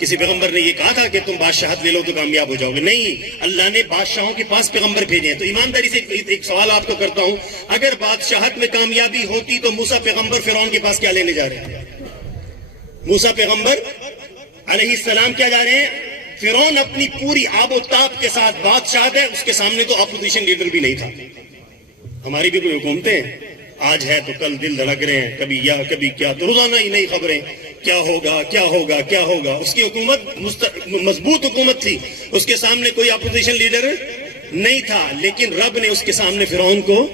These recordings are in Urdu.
کسی پیغمبر نے یہ کہا تھا کہ تم بادشاہت لے لو تو کامیاب ہو جاؤ گے؟ نہیں، اللہ نے بادشاہوں کے پاس پیغمبر بھیجے ہیں۔ تو ایمانداری سے ایک سوال آپ کو کرتا ہوں، اگر بادشاہت میں کامیابی ہوتی تو موسیٰ پیغمبر فرعون کے پاس کیا لینے جا رہے ہیں؟ موسیٰ پیغمبر علیہ السلام کیا جا رہے ہیں؟ فرعون اپنی پوری آب و تاب کے ساتھ بادشاہت ہے، اس کے سامنے تو اپوزیشن لیڈر بھی نہیں تھا۔ ہماری بھی کوئی حکومتیں آج ہے تو کل دل دھڑک رہے ہیں، کبھی یا کبھی کیا، تو روزانہ ہی نئی خبریں، کیا ہوگا کیا ہوگا کیا ہوگا۔ اس کی حکومت مضبوط حکومت تھی، اس کے سامنے کوئی اپوزیشن لیڈر نہیں تھا، لیکن رب نے اس کے سامنے فرعون کو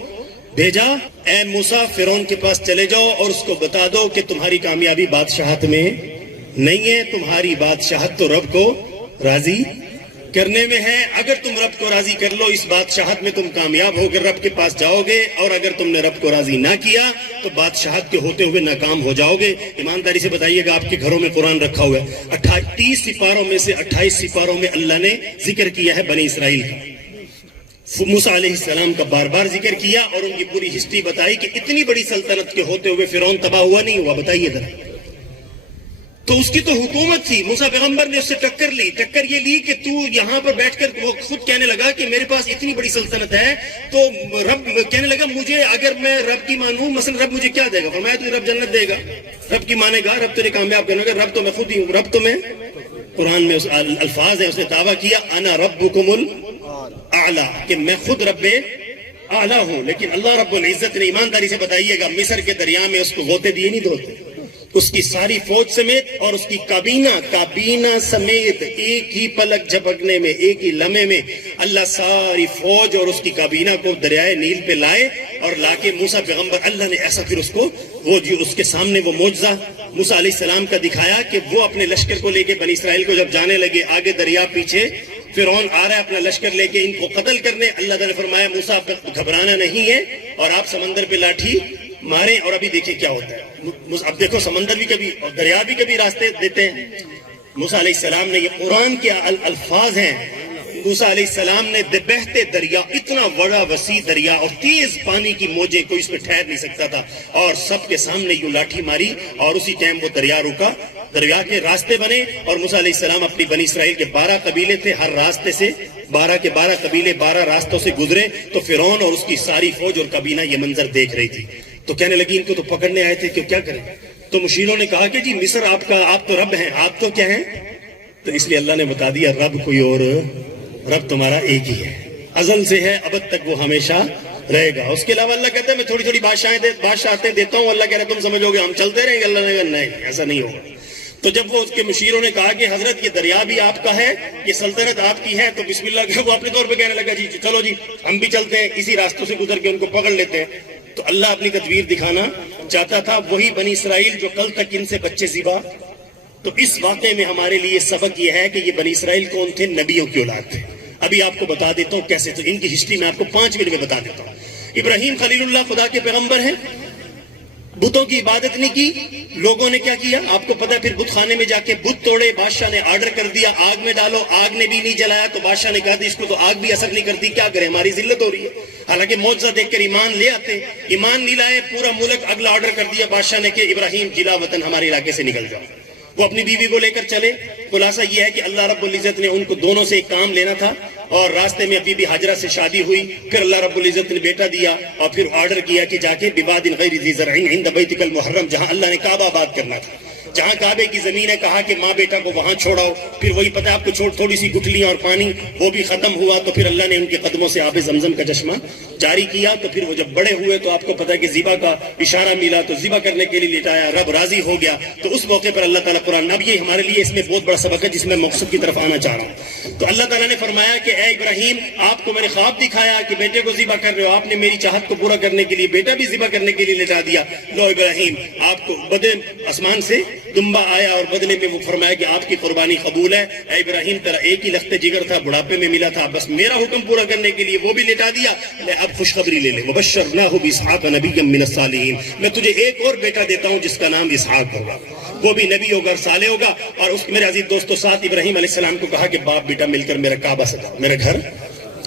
بھیجا، اے موسیٰ فرعون کے پاس چلے جاؤ اور اس کو بتا دو کہ تمہاری کامیابی بادشاہت میں نہیں ہے، تمہاری بادشاہت تو رب کو راضی کرنے میں ہے۔ اگر تم رب کو راضی کر لو اس بادشاہت میں تم کامیاب ہو کر رب کے پاس جاؤ گے، اور اگر تم نے رب کو راضی نہ کیا تو بادشاہت کے ہوتے ہوئے ناکام ہو جاؤ گے۔ ایمانداری سے بتائیے گا، آپ کے گھروں میں قرآن رکھا ہوا ہے، 30 سپاروں میں سے 28 سپاروں میں اللہ نے ذکر کیا ہے بنی اسرائیل کا، موسیٰ علیہ السلام کا بار بار ذکر کیا اور ان کی پوری ہسٹری بتائی کہ اتنی بڑی سلطنت کے ہوتے ہوئے فرعون تباہ ہوا نہیں ہوا؟ بتائیے ذرا۔ تو اس کی تو حکومت تھی، موسیٰ پیغمبر نے اس سے ٹکر لی، ٹکر یہ لی کہ تو یہاں پر بیٹھ کر، وہ خود کہنے لگا کہ میرے پاس اتنی بڑی سلطنت ہے، تو رب کہنے لگا مجھے، اگر میں رب کی مانوں، مثلا رب مجھے کیا دے گا؟ فرمایا تو رب جنت دے گا، رب کی مانے گا، رب تیرے کامیاب کرنے گا، رب تو میں خود ہی ہوں، رب تو میں، قرآن میں اس الفاظ ہیں، اس نے دعویٰ کیا انا ربکم الاعلیٰ، کہ میں خود رب اعلیٰ ہوں۔ لیکن اللہ رب العزت نے، ایمانداری سے بتائیے گا، مصر کے دریا میں اس کو غوطے دیے نہیں دھوتے، اس کی ساری فوج سمیت اور اس کی کابینہ سمیت ایک ہی پلک جھپکنے میں، ایک ہی لمحے میں اللہ ساری فوج اور اس کی کابینہ کو دریائے نیل پہ لائے، اور لا کے موسیٰ پیغمبر، اللہ نے ایسا پھر اس کو، وہ جو اس کے سامنے وہ معجزہ موسیٰ علیہ السلام کا دکھایا کہ وہ اپنے لشکر کو لے کے بنی اسرائیل کو جب جانے لگے، آگے دریا، پیچھے فرعون آ رہا ہے اپنا لشکر لے کے ان کو قتل کرنے، اللہ تعالیٰ نے فرمایا موسیٰ گھبرانا نہیں ہے، اور آپ سمندر پہ لاٹھی ماریں، اور ابھی دیکھیں کیا ہوتا ہے۔ اب دیکھو سمندر بھی کبھی اور دریا بھی کبھی راستے دیتے ہیں۔ موسیٰ علیہ السلام نے، یہ قرآن کے الفاظ ہیں، موسیٰ علیہ السلام نے بہتے دریا، اتنا بڑا وسیع دریا اور تیز پانی کی موجیں، کوئی اس پہ ٹھہر نہیں سکتا تھا، اور سب کے سامنے یوں لاٹھی ماری اور اسی ٹائم وہ دریا رکا، دریا کے راستے بنے، اور موسیٰ علیہ السلام اپنی بنی اسرائیل کے 12 قبیلے تھے، ہر راستے سے 12 کے 12 قبیلے 12 راستوں سے گزرے، تو فرعون اور اس کی ساری فوج اور کابینہ یہ منظر دیکھ رہی تھی، تو کہنے لگی ان کو تو پکڑنے آئے تھے کہ کیا کریں؟ تو مشیروں نے کہا کہ جی مصر آپ تو رب ہیں، آپ تو کیا ہیں؟ تو اس لیے اللہ نے بتا دیا رب کوئی اور، رب تمہارا ایک ہی ہے، ازل سے ہے، ابد تک وہ ہمیشہ رہے گا۔ اس کے علاوہ اللہ کہتا ہے میں تھوڑی تھوڑی بادشاہتیں دیتا ہوں، اللہ کہہ رہا ہے تم سمجھو گے ہم چلتے رہیں گے، اللہ نے کہا نہیں، ایسا نہیں ہوگا۔ تو جب وہ اس کے مشیروں نے کہا کہ حضرت یہ دریا بھی آپ کا ہے، یہ سلطنت آپ کی ہے، تو بسم اللہ کہ وہ اپنے طور پہ کہنے لگا جی چلو جی ہم بھی چلتے ہیں، اسی راستوں سے گزر کے ان کو پکڑ لیتے ہیں۔ تو اللہ اپنی تدبیر دکھانا چاہتا تھا، وہی بنی اسرائیل جو کل تک ان سے بچے ذبح۔ تو اس واقعے میں ہمارے لیے سبق یہ ہے کہ یہ بنی اسرائیل کون تھے؟ نبیوں کی اولاد تھے۔ ابھی آپ کو بتا دیتا ہوں کیسے، تو ان کی ہسٹری میں آپ کو 5 منٹ میں بتا دیتا ہوں۔ ابراہیم خلیل اللہ خدا کے پیغمبر ہیں، بتوں کی عبادت نہیں کی، لوگوں نے کیا کیا آپ کو پتا، پھر بت خانے میں جا کے بت توڑے، بادشاہ نے آرڈر کر دیا آگ میں ڈالو، آگ نے بھی نہیں جلایا، تو بادشاہ نے کہا اس کو تو آگ بھی اثر نہیں کرتی، کیا کرے، ہماری ذلت ہو رہی ہے۔ حالانکہ معجزہ دیکھ کر ایمان لے آتے، ایمان نہیں لائے، پورا ملک اگلا آرڈر کر دیا بادشاہ نے کہ ابراہیم جلا وطن ہمارے علاقے سے نکل جاؤ۔ وہ اپنی بیوی کو لے کر چلے۔ خلاصہ یہ ہے کہ اللہ رب العزت نے ان کو دونوں سے ایک کام لینا تھا، اور راستے میں بی بی حاجرہ سے شادی ہوئی، پھر اللہ رب العزت نے بیٹا دیا، اور پھر آرڈر کیا کہ جا کے بواد غیر ذی زرع عند بیتک المحرم، جہاں اللہ نے کعبہ آباد کرنا تھا، جہاں کعبے کی زمین ہے، کہا کہ ماں بیٹا کو وہاں چھوڑاؤ۔ پھر وہی پتہ آپ کو تھوڑی سی گٹھلیاں اور پانی وہ بھی ختم ہوا، تو پھر اللہ نے ان کے قدموں سے آب زمزم کا چشمہ جاری کیا۔ تو پھر وہ جب بڑے ہوئے تو آپ کو پتہ ہے کہ ذبح کا اشارہ ملا، تو ذبح کرنے کے لیے لٹایا، رب راضی ہو گیا۔ تو اس موقع پر اللہ تعالیٰ قرآن، اب یہ ہمارے لیے اس میں بہت بڑا سبق ہے جس میں مقصد کی طرف آنا چاہ رہا ہوں۔ تو اللہ تعالیٰ نے فرمایا کہ اے ابراہیم، آپ کو میں نے خواب دکھایا کہ بیٹے کو ذبح کر رہے ہو، آپ نے میری چاہت کو پورا کرنے کے لیے بیٹا بھی ذبح کرنے کے لیے لٹا دیا۔ لو ابراہیم، آپ کو بدلے آسمان سے دمبا آیا، اور بدلے میں وہ فرمایا کہ آپ کی قربانی قبول ہے۔ اے ابراہیم، تیرا ایک ہی لخت جگر تھا، بڑھاپے میں ملا تھا، بس میرا حکم پورا کرنے کے لیے وہ بھی لٹا دیا، اب خوشخبری لے لے، وبشرناہ باسحاق نبیا من الصالحین، میں تجھے ایک اور بیٹا دیتا ہوں جس کا نام اسحاق ہوگا، وہ بھی نبی ہوگا اور صالح ہوگا۔ اور اس میرے عزیز دوستو، ساتھ ابراہیم علیہ السلام کو کہا کہ باپ بیٹا مل کر میرا کعبہ سجاؤ، میرا گھر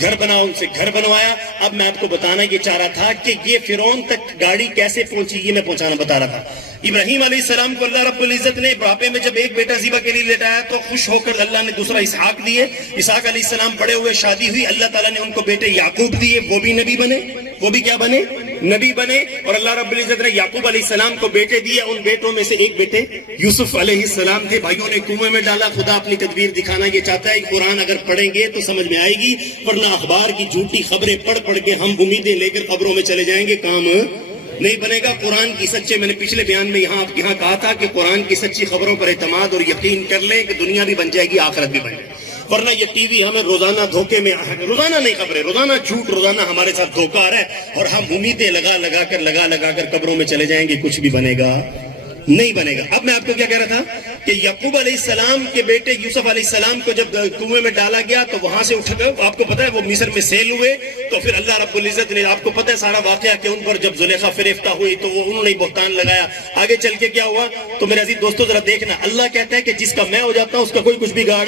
گھر بناؤ، ان سے گھر بنوایا۔ اب میں آپ کو بتانا یہ چاہ رہا تھا کہ یہ فرعون تک گاڑی کیسے پہنچی، یہ میں پہنچانا بتا رہا تھا۔ ابراہیم علیہ السلام کو اللہ رب العزت نے بڑھاپے میں جب ایک بیٹا ذبح کے لیے لٹایا تو خوش ہو کر اللہ نے دوسرا اسحاق دیے۔ اسحاق علیہ السلام بڑے ہوئے، شادی ہوئی، اللہ تعالیٰ نے ان کو بیٹے یعقوب دیے، وہ بھی نبی بنے، وہ بھی کیا بنے؟ نبی بنے۔ اور اللہ رب العزت نے یعقوب علیہ السلام کو بیٹے دیے، ان بیٹوں میں سے ایک بیٹے یوسف علیہ السلام تھے۔ بھائیوں نے کنویں میں ڈالا، خدا اپنی تدبیر دکھانا یہ چاہتا ہے۔ قرآن اگر پڑھیں گے تو سمجھ میں آئے گی، ورنہ اخبار کی جھوٹی خبریں پڑھ پڑھ کے ہم امیدیں لے کر قبروں میں چلے جائیں گے، کام نہیں بنے گا۔ قرآن کی سچے، میں نے پچھلے بیان میں آپ یہاں کہا تھا کہ قرآن کی سچی خبروں پر اعتماد اور یقین کر لیں کہ دنیا بھی بن جائے گی، آخرت بھی بن جائے گی۔ ورنہ یہ ٹی وی ہمیں روزانہ دھوکے میں، روزانہ نہیں خبریں، روزانہ جھوٹ، روزانہ ہمارے ساتھ دھوکہ آ رہا ہے، اور ہم امیدیں لگا کر قبروں میں چلے جائیں گے، کچھ بھی بنے گا نہیں بنے گا۔ اب میں آپ کو کیا کہہ رہا تھا کہ یعقوب علیہ السلام کے بیٹے یوسف علیہ السلام کو جب کنویں میں ڈالا گیا تو وہاں سے اٹھ کر، آپ کو پتا ہے وہ مصر میں سیل ہوئے، تو پھر اللہ رب العزت نے، آپ کو پتا ہے سارا واقعہ کہ ان پر جب زلیخا فریفتہ ہوئی تو وہ انہوں نے بہتان لگایا۔ آگے چل کے کیا ہوا تو میرے عزیز دوستو ذرا دیکھنا، اللہ کہتا ہے کہ جس کا میں ہو جاتا ہوں اس کا کوئی کچھ بھی گاڑ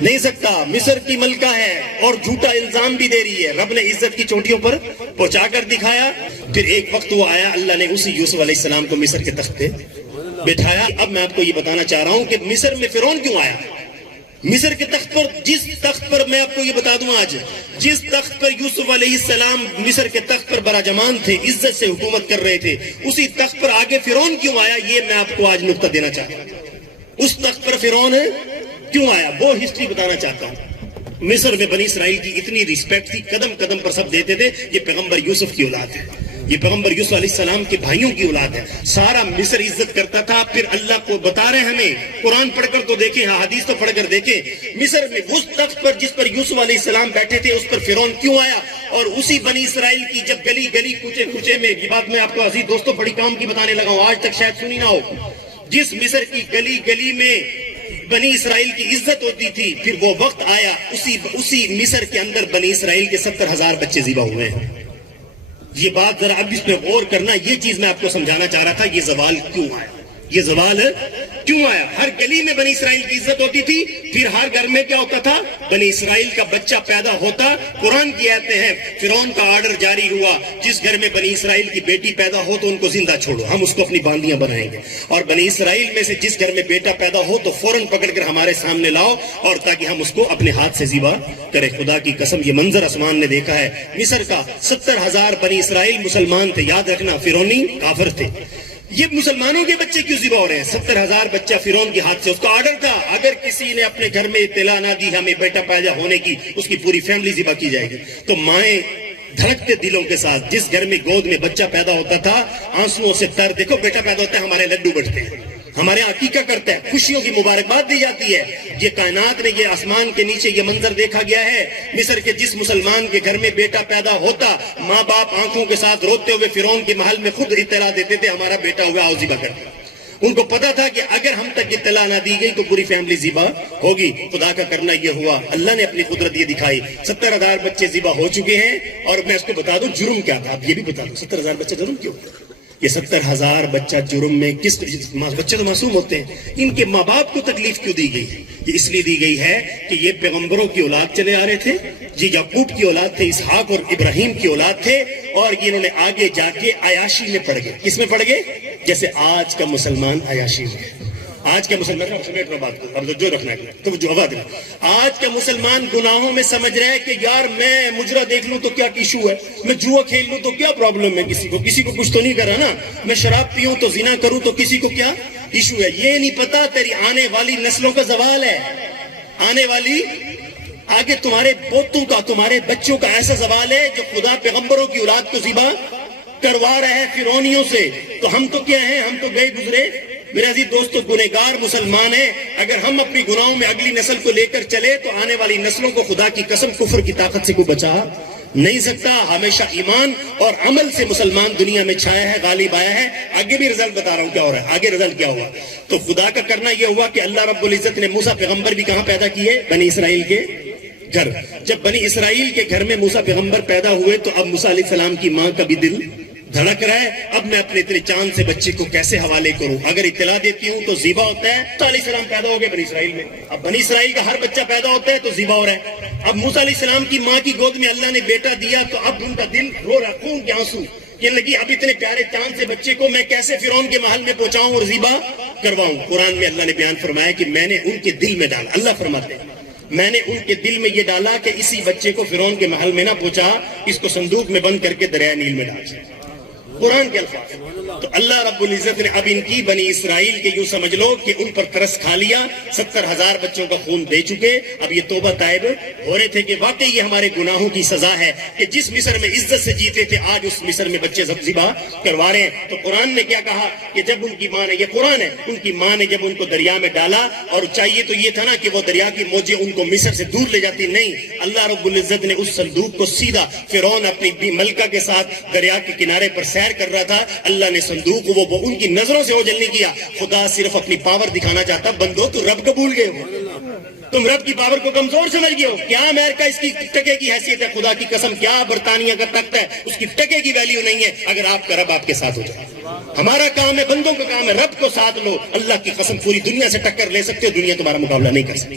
نہیں سکتا۔ مصر کی ملکہ ہے اور جھوٹا الزام بھی دے رہی ہے، رب نے عزت کی چوٹیوں پر پہنچا کر دکھایا۔ پھر ایک وقت وہ آیا، اللہ نے اسی یوسف علیہ السلام کو مصر کے تخت پہ بٹھایا۔ اب میں آپ کو یہ بتانا چاہ رہا ہوں کہ مصر میں فرعون کیوں آیا؟ مصر کے تخت پر، جس تخت پر میں آپ کو یہ بتا دوں آج، جس تخت پر یوسف علیہ السلام مصر کے تخت پر براجمان تھے، عزت سے حکومت کر رہے تھے، اسی تخت پر آگے فرعون کیوں آیا؟ یہ میں آپ کو آج نقطہ دینا چاہتا ہوں۔ اس تخت پر فرعون کیوں آیا وہ ہسٹری بتانا چاہتا ہوں۔ مصر میں بنی اسرائیل کی اتنی ریسپیکٹ تھی، قدم قدم پر سب دیتے تھے یہ پیغمبر یوسف کی اولاد ہے، یہ پیغمبر یوسف علیہ السلام کے بھائیوں کی اولاد ہے، سارا مصر عزت کرتا تھا۔ پھر اللہ کو بتا رہے ہمیں، قرآن پڑھ کر تو دیکھیں، حدیث تو پڑھ کر دیکھیں، مصر میں اس تخت پر جس پر یوسف علیہ السلام بیٹھے تھے اس پر فرعون کیوں آیا؟ اور اسی بنی اسرائیل کی جب گلی گلی کوچے کوچے میں، یہ بات میں آپ کو عزیز دوستوں بڑی کام کی بتانے لگا ہوں، آج تک شاید سنی نہ ہو، جس مصر کی گلی گلی میں بنی اسرائیل کی عزت ہوتی تھی، پھر وہ وقت آیا اسی مصر کے اندر بنی اسرائیل کے 70,000 بچے ذبح ہوئے ہیں۔ یہ بات ذرا اب اس پہ غور کرنا، یہ چیز میں آپ کو سمجھانا چاہ رہا تھا، یہ زوال کیوں آیا، یہ زوال کیوں آیا؟ ہر گلی میں بنی اسرائیل کی عزت ہوتی تھی، پھر ہر گھر میں کیا ہوتا تھا؟ بنی اسرائیل کا بچہ پیدا ہوتا۔ قرآن کی آیتیں ہیں، فرعون کا آرڈر جاری ہوا، جس گھر میں بنی اسرائیل کی بیٹی پیدا ہو تو ان کو زندہ چھوڑو، ہم اس کو اپنی باندیاں بنائیں گے، اور بنی اسرائیل میں سے جس گھر میں بیٹا پیدا ہو تو فوراً پکڑ کر ہمارے سامنے لاؤ، اور تاکہ ہم اس کو اپنے ہاتھ سے ذبح کرے۔ خدا کی قسم یہ منظر آسمان نے دیکھا ہے، مصر کا 70,000 بنی اسرائیل مسلمان تھے، یاد رکھنا فرعونی کافر تھے، یہ مسلمانوں کے بچے کیوں ذبح ہو رہے ہیں؟ 70,000 بچہ فرعون کے ہاتھ سے، اس کا آرڈر تھا اگر کسی نے اپنے گھر میں اطلاع نہ دی ہمیں بیٹا پیدا ہونے کی، اس کی پوری فیملی ذبح کی جائے گی۔ تو مائیں دھڑکتے دلوں کے ساتھ، جس گھر میں گود میں بچہ پیدا ہوتا تھا آنسوؤں سے تر، دیکھو بیٹا پیدا ہوتا ہے ہمارے لڈو بٹتے ہیں، ہمارے عقیقہ کرتا ہے، خوشیوں کی مبارکباد دی جاتی ہے۔ یہ کائنات نے، یہ آسمان کے نیچے یہ منظر دیکھا گیا ہے، مصر کے جس مسلمان کے گھر میں بیٹا پیدا ہوتا، ماں باپ آنکھوں کے ساتھ روتے ہوئے فرعون کے محل میں خود اطلاع دیتے تھے ہمارا بیٹا ہوا، آؤ ذبح کر دیں۔ ان کو پتا تھا کہ اگر ہم تک اطلاع نہ دی گئی تو پوری فیملی ذبح ہوگی۔ خدا کا کرنا یہ ہوا، اللہ نے اپنی قدرت یہ دکھائی، 70,000 بچے ذبح ہو چکے ہیں۔ اور میں اس کو بتا دوں جرم کیا تھا، اب یہ بھی بتا دوں 70,000 بچہ جرم کیوں؟ یہ 70,000 بچہ جرم میں کس، بچے تو معصوم ہوتے ہیں، ان کے ماں باپ کو تکلیف کیوں دی گئی؟ یہ اس لیے دی گئی ہے کہ یہ پیغمبروں کی اولاد چلے آ رہے تھے، یہ یعقوب کی اولاد تھے، اسحاق اور ابراہیم کی اولاد تھے، اور یہ انہوں نے آگے جا کے عیاشی میں پڑ گئے۔ کس میں پڑ گئے؟ جیسے آج کا مسلمان عیاشی میں، آج کا مسلمان، بات کو اب جو رکھنا ہے تو جو آواز ہے، آج کا مسلمان گناہوں میں سمجھ رہا ہے کہ یار میں مجرا دیکھ لوں تو کیا ایشو ہے، میں جوا کھیل لوں تو کیا پرابلم ہے، کسی کو کچھ تو نہیں کرا نا، میں شراب پیوں تو زنا کروں تو کسی کو کیا ایشو ہے۔ یہ نہیں پتا تیری آنے والی نسلوں کا زوال ہے، آنے والی آگے تمہارے پوتوں کا، تمہارے بچوں کا ایسا زوال ہے جو خدا پیغمبروں کی اولاد کو ذبح کروا رہا ہے فرعونیوں سے۔ تو ہم تو کیا ہیں، ہم تو گئے گزرے میرے عزیز دوستو گنہگار مسلمان ہیں۔ اگر ہم اپنی گناہوں میں اگلی نسل کو لے کر چلے تو آنے والی نسلوں کو خدا کی قسم کفر کی طاقت سے کوئی بچا نہیں سکتا۔ ہمیشہ ایمان اور عمل سے مسلمان دنیا میں چھایا ہے، غالب آیا ہے۔ آگے بھی رزلٹ بتا رہا ہوں کیا ہو رہا ہے، آگے رزلٹ کیا ہوا۔ تو خدا کا کرنا یہ ہوا کہ اللہ رب العزت نے موسیٰ پیغمبر بھی کہاں پیدا کیے؟ بنی اسرائیل کے گھر۔ جب بنی اسرائیل کے گھر میں موسیٰ پیغمبر پیدا ہوئے تو اب موسیٰ علیہ السلام کی ماں کا بھی دل دھڑک رہا ہے، اب میں اپنے اتنے چاند سے بچے کو کیسے حوالے کروں؟ اگر اطلاع دیتی ہوں تو ذبح ہوتا ہے۔ موسیٰ علیہ السلام پیدا ہو گئے بنی اسرائیل میں، اب بنی اسرائیل کا ہر بچہ پیدا ہوتا ہے تو ذبح ہو رہا ہے۔ اب موسیٰ علیہ السلام کی ماں کی گود میں اللہ نے بیٹا دیا تو اب ان کا دل رو رہا، خون کے آنسو یہ لگی، اب اتنے پیارے چاند سے بچے کو میں کیسے فرعون کے محل میں پہنچاؤں اور ذبح کرواؤں؟ قرآن میں اللہ نے بیان فرمایا کہ میں نے ان کے دل میں ڈالا، اللہ فرماتے ہیں میں نے ان کے دل میں یہ ڈالا کہ اسی بچے کو فرعون کے محل میں نہ پہنچا، اس کو صندوق میں بند کر کے دریائے نیل میں ڈال دیا۔ قرآن کے الفاظ۔ تو اللہ رب العزت نے اب ان کی بنی اسرائیل کے یوں سمجھ لو کہ ان پر ترس کھا لیا، 70,000 بچوں کا خون دے چکے، اب یہ توبہ تائب ہو رہے تھے کہ واقعی یہ ہمارے گناہوں کی سزا ہے کہ جس مصر میں عزت سے جیتے تھے آج اس مصر میں بچے ذبح کروا رہے ہیں۔ تو قرآن نے کیا کہا کہ جب ان کی ماں نے، یہ قرآن ہے، ان کی ماں نے جب ان کو دریا میں ڈالا، اور چاہیے تو یہ تھا نا کہ وہ دریا کی موجیں ان کو مصر سے دور لے جاتی، نہیں، اللہ رب العزت نے اس صندوق کو سیدھا، فرعون اپنی ملکہ کے ساتھ دریا کے کنارے پر سیر کر رہا تھا، اللہ نے صندوق وہ ان کی نظروں سے اوجھل نہیں کیا۔ خدا صرف اپنی پاور دکھانا چاہتا، بندو تو رب کو بھول گئے ہو، تم رب کی پاور کو کمزور سمجھ گئے ہو۔ کیا امریکہ اس کی ٹکے کی حیثیت ہے؟ خدا کی قسم کیا برطانیہ کا تخت ہے، اس کی ٹکے کی ویلیو نہیں ہے اگر آپ کا رب آپ کے ساتھ ہو جائے۔ ہمارا کام ہے، بندوں کا کام ہے، رب کو ساتھ لو، اللہ کی قسم پوری دنیا سے ٹکر لے سکتے ہو، دنیا تمہارا مقابلہ نہیں کر سکتی۔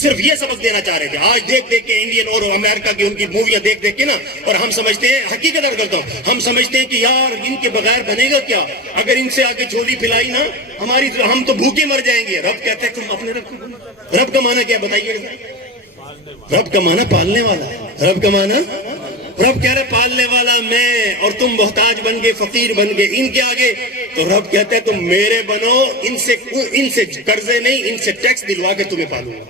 صرف یہ سبق دینا چاہ رہے تھے۔ آج دیکھ دیکھ کے انڈین اور امریکہ کی ان کی موویاں دیکھ دیکھ کے نا، اور ہم سمجھتے ہیں، حقیقت عرض کرتا ہوں، ہم سمجھتے ہیں کہ یار ان کے بغیر بنے گا کیا، اگر ان سے آگے جھولی پھیلائی نا ہماری، ہم تو بھوکے مر جائیں گے۔ رب کہتے ہیں تم اپنے رب کا معنی کیا بتائیے؟ رب کا معنی پالنے والا ہے۔ رب کا معنی، رب کہہ رہے پالنے والا میں، اور تم محتاج بن گئے، فقیر بن گئے ان کے آگے، تو رب کہتے ہیں تم میرے بنو، ان سے قرضے نہیں، ان سے ٹیکس دلوا کے تمہیں پالوں گا۔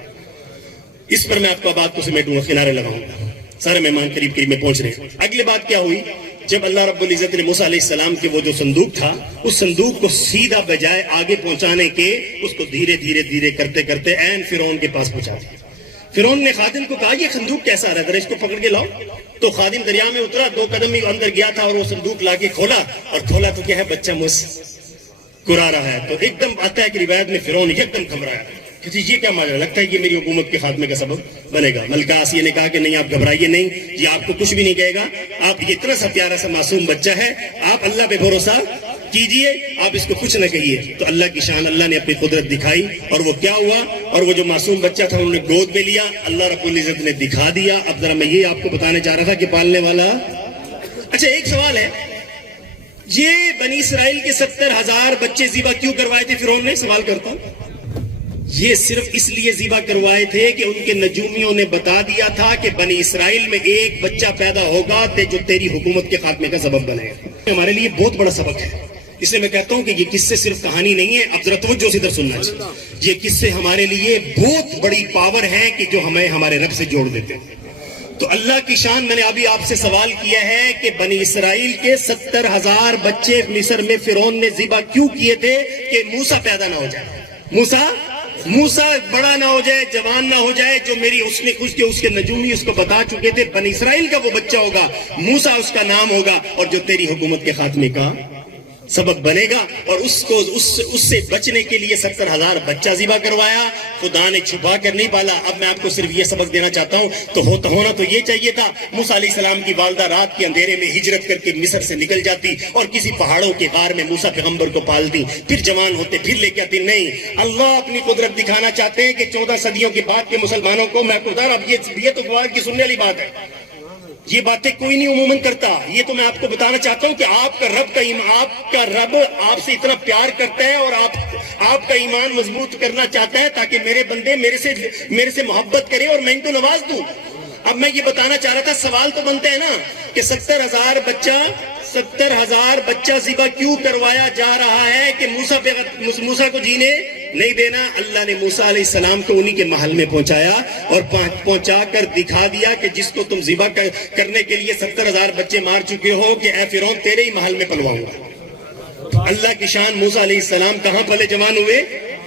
اس پر میں آپ کو بات کو سمیٹوں گا، کنارے لگاؤں گا، سارے مہمان قریب قریب میں پہنچ رہے ہیں۔ اگلی بات کیا ہوئی؟ جب اللہ رب العزت نے موسیٰ علیہ السلام کے وہ جو صندوق تھا، اس صندوق کو سیدھا بجائے آگے پہنچانے کے، اس کو دھیرے دھیرے دھیرے کرتے کرتے عین فرعون کے پاس پہنچا دیا۔ فرعون نے خادم کو کہا یہ صندوق کیسا رہا، ذرا اس کو پکڑ کے لاؤ۔ تو خادم دریا میں اترا، 2 قدم ہی اندر گیا تھا اور وہ صندوق لا کے کھولا، اور کھولا تو کیا ہے، بچہ مسکرا رہا ہے۔ تو ایک دم آتا ہے کہ روایت میں فرعون ایک دم گھبرایا کہ یہ کیا ماجرا، لگتا ہے یہ میری حکومت کے خاتمے کا سبب بنے گا۔ ملکہ آسیہ نے کہا کہ نہیں، آپ گھبرائیے نہیں، یہ آپ کو کچھ بھی نہیں کہے گا، آپ یہ اتنا سا پیارا سا معصوم بچہ ہے، آپ اللہ پہ بھروسہ کیجئے، آپ اس کو کچھ نہ کہیے۔ تو اللہ کی شان، اللہ نے اپنی قدرت دکھائی، اور وہ کیا ہوا، اور وہ جو معصوم بچہ تھا انہوں نے گود میں لیا، اللہ رب العزت نے دکھا دیا۔ اب ذرا میں یہ آپ کو بتانے چاہ رہا تھا کہ پالنے والا۔ اچھا ایک سوال ہے، یہ بنی اسرائیل کے 70,000 بچے ذبح کیوں کروائے تھے فرعون نے؟ سوال کرتا ہوں۔ یہ صرف اس لیے ذبح کروائے تھے کہ ان کے نجومیوں نے بتا دیا تھا کہ بنی اسرائیل میں ایک بچہ پیدا ہوگا جو تیری حکومت کے خاتمے کا سبب بنے گا۔ ہمارے لیے بہت بڑا سبق ہے، اس لیے میں کہتا ہوں کہ یہ قصے صرف کہانی نہیں ہے، اب ذرا توجہ سے ادھر سننا چاہیے۔ یہ قصے ہمارے لیے بہت بڑی پاور ہے کہ جو ہمیں ہمارے رب سے جوڑ دیتے ہیں۔ تو اللہ کی شان، میں نے ابھی آپ سے سوال کیا ہے کہ بنی اسرائیل کے 70,000 بچے مصر میں فرعون نے ذبح کیوں کیے تھے؟ کہ موسیٰ پیدا نہ ہو جائے، موسیٰ بڑا نہ ہو جائے، جوان نہ ہو جائے، جو میری اس کے نجومی اس کو بتا چکے تھے بنی اسرائیل کا وہ بچہ ہوگا، موسیٰ اس کا نام ہوگا، اور جو تیری حکومت کے خاتمے کا سبب بنے گا۔ اور اس سے بچنے کے لیے 70,000 بچہ ذبح کروایا، خدا نے چھپا کر نہیں پالا۔ اب میں آپ کو صرف یہ سبق دینا چاہتا ہوں، تو ہونا تو یہ چاہیے تھا، موسیٰ علیہ السلام کی والدہ رات کے اندھیرے میں ہجرت کر کے مصر سے نکل جاتی اور کسی پہاڑوں کے غار میں موسیٰ پیغمبر کو پالتی، پھر جوان ہوتے پھر لے کے آتی۔ نہیں، اللہ اپنی قدرت دکھانا چاہتے ہیں کہ 14 صدیوں کے بعد کے مسلمانوں کو میں اب یہ تو گوار کی سننے والی بات ہے، یہ باتیں کوئی نہیں عموماً کرتا۔ یہ تو میں آپ کو بتانا چاہتا ہوں کہ آپ کا رب آپ سے اتنا پیار کرتا ہے اور آپ کا ایمان مضبوط کرنا چاہتا ہے تاکہ میرے بندے میرے سے محبت کریں اور میں ان کو نواز دوں۔ اب میں یہ بتانا چاہ رہا تھا، سوال تو بنتا ہے نا کہ 70,000 بچہ ذبح کیوں کروایا جا رہا ہے کہ موسیٰ کو جینے نہیں دینا۔ اللہ نے موسیٰ علیہ السلام کو انہی کے محل میں پہنچایا اور پہنچا کر دکھا دیا کہ جس کو تم ذبح کرنے کے لیے 70,000 بچے مار چکے ہو، کہ اے فرعون تیرے ہی محل میں پلواؤں گا۔ اللہ کی شان، موسیٰ علیہ السلام کہاں پلے جوان ہوئے؟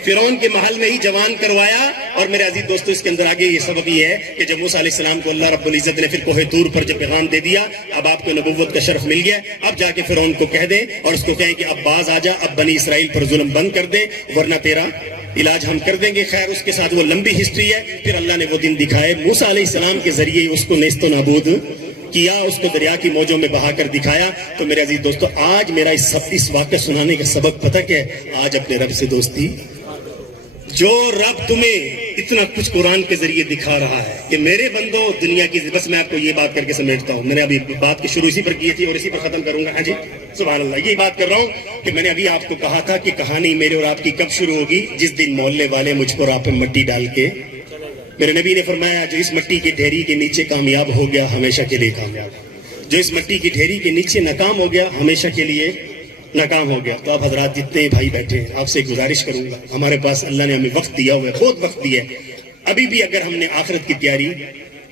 فرعون کے محل میں ہی جوان کروایا۔ اور میرے عزیز دوستو، اس کے اندر آگے یہ سبب یہ ہے کہ جب موسیٰ علیہ السلام کو اللہ رب العزت نے پھر کوہ طور پر جب پیغام دے دیا، اب آپ کو نبوت کا شرف مل گیا، اب جا کے فرعون کو کہہ دیں اور اس کو کہیں کہ اب باز آ جا، اب بنی اسرائیل پر ظلم بند کر دے ورنہ تیرا علاج ہم کر دیں گے۔ خیر، اس کے ساتھ وہ لمبی ہسٹری ہے۔ پھر اللہ نے وہ دن دکھائے، موسیٰ علیہ السلام کے ذریعے اس کو نیست و نابود کیا اس کو دریا کی موجوں میں بہا کر دکھایا. تو میرے عزیز دوستو آج میرا اس واقعہ سنانے کا سبب پتہ کیا ہے؟ آج اپنے رب سے دوستی. جو رب تمہیں اتنا کچھ قرآن کے ذریعے دکھا رہا ہے کہ میرے بندو دنیا کی، بس میں آپ کو یہ بات کر کے سمیٹتا ہوں. میں نے ابھی بات کی شروع اسی پر کی تھی اور اسی پر ختم کروں گا. ہاں جی سبحان اللہ. یہی بات کر رہا ہوں کہ میں نے ابھی آپ کو کہا تھا کہ کہانی میرے اور آپ کی کب شروع ہوگی؟ جس دن محلے والے مجھ پر آپ مٹی ڈال کے، میرے نبی نے فرمایا جو اس مٹی کے ڈھیری کے نیچے کامیاب ہو گیا ہمیشہ کے لیے کامیاب، جو اس مٹی کی ڈھیری کے نیچے ناکام ہو گیا ہمیشہ کے لیے ناکام ہو گیا. تو آپ حضرات جتنے بھائی بیٹھے ہیں آپ سے گزارش کروں گا، ہمارے پاس اللہ نے ہمیں وقت دیا ہوا ہے، بہت وقت دیا ہے. ابھی بھی اگر ہم نے آخرت کی تیاری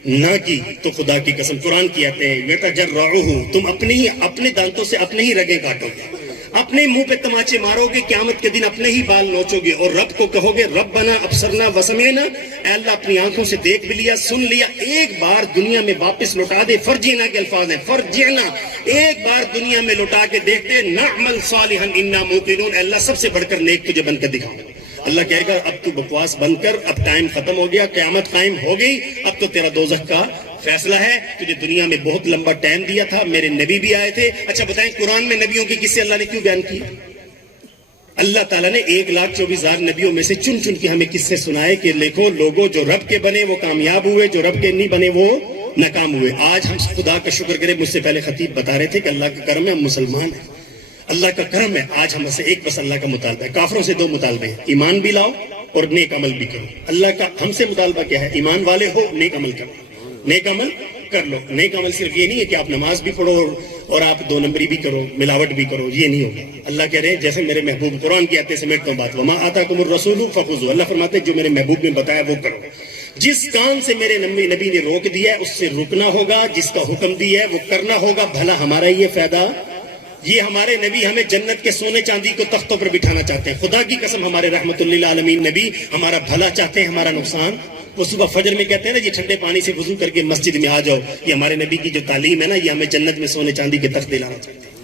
نہ کی تو خدا کی قسم قرآن کی آتے ہیں یتجرعہ، تم اپنے دانتوں سے اپنے ہی رگیں کاٹو گے، اپنے منہ پہ تماچے مارو گے، قیامت کے دن اپنے ہی بال نوچو گے اور رب کو کہو گے ربنا ابصرنا وسمعنا، اے اللہ اپنی آنکھوں سے دیکھ بھی لیا سن لیا، ایک بار دنیا میں واپس لوٹا دے. فرجعنا کے الفاظ ہیں، فرجعنا، ایک بار دنیا میں لوٹا کے دیکھتے نعمل صالحا انا موقنون، اے اللہ سب سے بڑھ کر نیک تجھے بن کر دکھاؤں. اللہ کہے گا اب تو بکواس بند کر، اب ٹائم ختم ہو گیا، قیامت قائم ہو گئی، اب تو تیرا دوزخ کا فیصلہ ہے. تجھے دنیا میں بہت لمبا ٹائم دیا تھا، میرے نبی بھی آئے تھے. اچھا بتائیں قرآن میں نبیوں کی قصے اللہ نے کیوں بیان کی؟ اللہ تعالیٰ نے 1,24,000 نبیوں میں سے چن چن کے ہمیں قصے سنائے کہ دیکھو لوگوں جو رب کے بنے وہ کامیاب ہوئے، جو رب کے نہیں بنے وہ ناکام ہوئے. آج ہم خدا کا شکر کریں، مجھ سے پہلے خطیب بتا رہے تھے کہ اللہ کا کرم ہے ہم مسلمان ہیں، اللہ کا کرم ہے. آج ہم سے ایک بس اللہ کا مطالبہ ہے، کافروں سے 2 مطالبے ہیں، ایمان بھی لاؤ اور نیک عمل بھی کرو. اللہ کا ہم سے مطالبہ کیا ہے؟ ایمان والے ہو، نیک عمل کرو، نیک عمل کر لو. نیک عمل صرف یہ نہیں ہے کہ آپ نماز بھی پڑھو اور آپ 2 نمبری بھی کرو، ملاوٹ بھی کرو، یہ نہیں ہوگا. اللہ کہہ رہے ہیں جیسے میرے محبوب قرآن کی آتے سمیٹتا ہوں بات، وما آتاکم الرسول فخذوہ، اللہ فرماتے ہیں جو میرے محبوب نے بتایا وہ کرو. جس کام سے میرے نبی نے روک دیا ہے اس سے رکنا ہوگا، جس کا حکم دیا ہے وہ کرنا ہوگا. بھلا ہمارا یہ فائدہ، یہ ہمارے نبی ہمیں جنت کے سونے چاندی کو تختوں پر بٹھانا چاہتے ہیں. خدا کی قسم ہمارے رحمت للعالمین نبی ہمارا بھلا چاہتے ہیں، ہمارا نقصان. وہ صبح فجر میں کہتے ہیں نا یہ ٹھنڈے پانی سے وضو کر کے مسجد میں آ جاؤ، یہ ہمارے نبی کی جو تعلیم ہے نا، یہ ہمیں جنت میں سونے چاندی کے تخت دلانا چاہتے ہیں.